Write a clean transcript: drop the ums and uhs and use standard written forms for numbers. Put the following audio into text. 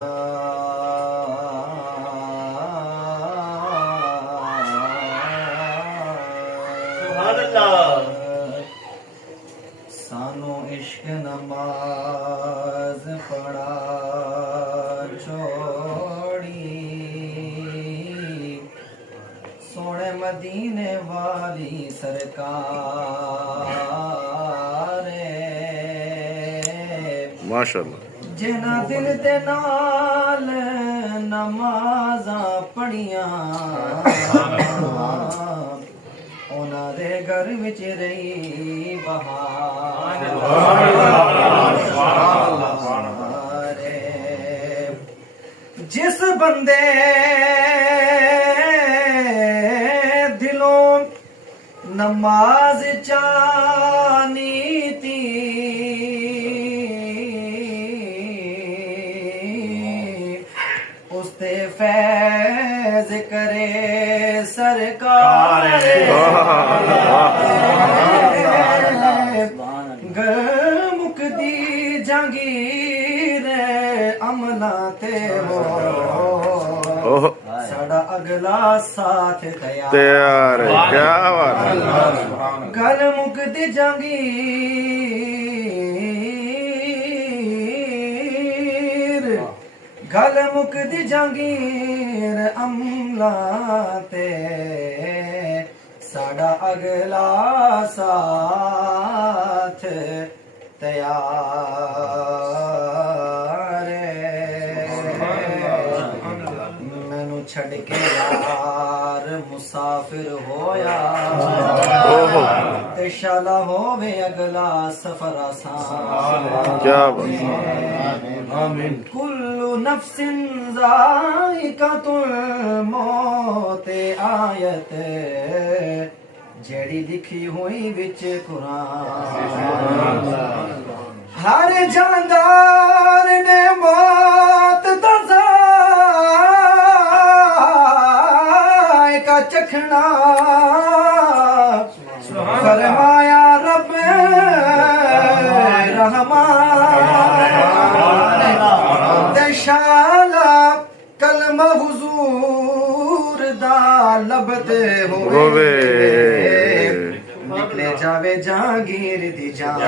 سبحان اللہ۔ سانو عشق نماز پڑھا چھوڑی، سونے مدینے والی سرکار ماشاءاللہ۔ جنا دل دے نال نمازاں پڑھیاں، انہاں دے گھر وچ رہی بہار جس بندے دلوں نماز چانی تھی، اس تے فیض کرے سرکار گرمک دی جہانگیر عملہ تے ہو ساڑا اگلا ساتھ تیار ہے، کیا بات ہے۔ گرمک دی جہانگیر، گل مکدی جہانگیر عملہ تے ساڑا اگلا ساتھ تیار مینو چھڑ کے یار مسافر ہویا، تے شالا ہووے اگلا سفر آسان، کیا بات ہے۔ کل نفس ذائقۃ الموت آیت جیڑی لکھی ہوئی وچ قرآن، ہر جاندار نے موت دا ذائقہ چکھنا، فرمایا رب رحمان شالا کلمہ حضور دا لبتے ہوئے، نکلے جاوے جہانگیر دی جان،